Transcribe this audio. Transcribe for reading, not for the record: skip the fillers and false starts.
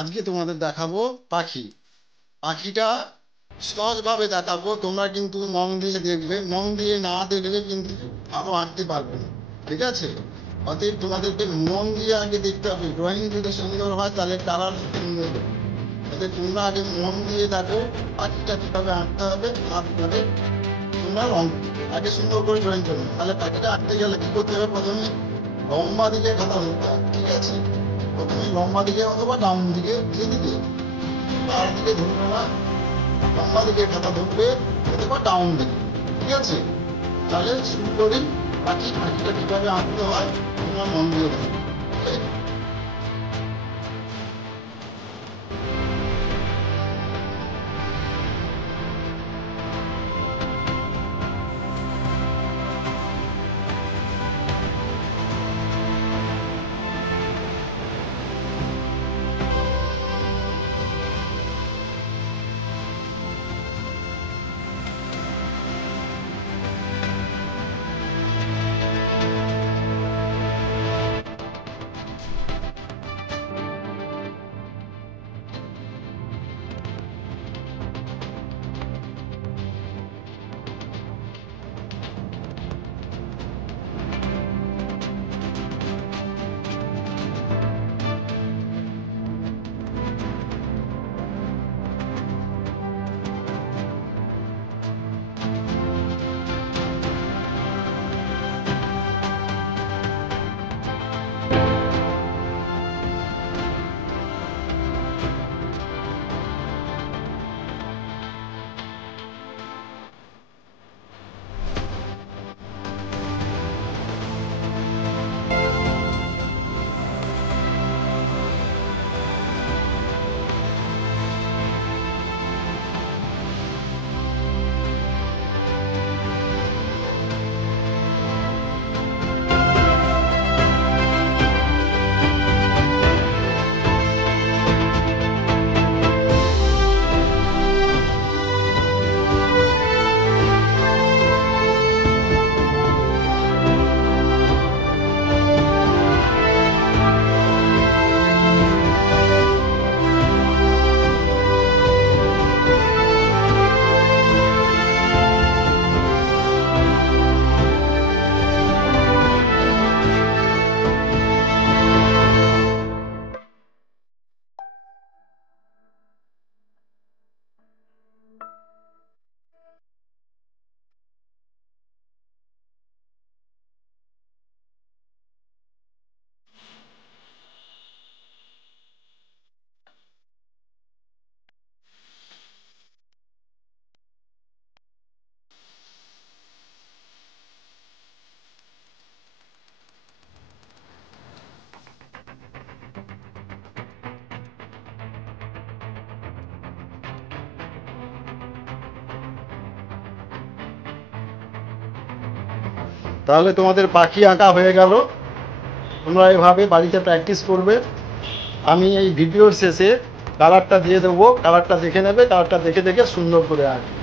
আজকে তোমাদের দেখাবো পাখি। পাখিটা সহজভাবে দেখাবো, তোমরা কিন্তু মন দিয়ে দেখবে, মন দিয়ে না দেখলে কিন্তু ভালো আঁকতে পারবে না, ঠিক আছে? অতএব তোমাদেরকে মন দিয়ে আগে দেখতে হবে। ড্রয়িং যদি সুন্দর হয় তাহলে কালার সুন্দর হবে। অতএব তোমরা আগে মন দিয়ে দেখো পাখিটা কীভাবে আঁকতে হবে, তারপরে তোমরা রং আগে সুন্দর করে ড্রয়িং করবে। তাহলে পাখিটা আঁকতে গেলে কী করতে হবে? প্রথমে লম্বা দিকে খাতা ধরতে হবে, ঠিক আছে? প্রথমে লম্বা দিকে অথবা ডাউন দিকে, যেদিকে তার দিকে ধরবে না, লম্বা দিকে খাতা ধরবে অথবা ডাউন দিকে, ঠিক আছে? তাহলে শুরু করি। পাখিটা কীভাবে আঁকতে হয় তোমরা মন দিয়ে দেখো। তাহলে তোমাদের পাখি আঁকা হয়ে গেল। তোমরা এভাবে বাড়িতে প্র্যাকটিস করবে। আমি এই ভিডিওর শেষে কালারটা দিয়ে দেবো, কালারটা দেখে নেবে, কালারটা দেখে দেখে সুন্দর করে আঁকবে।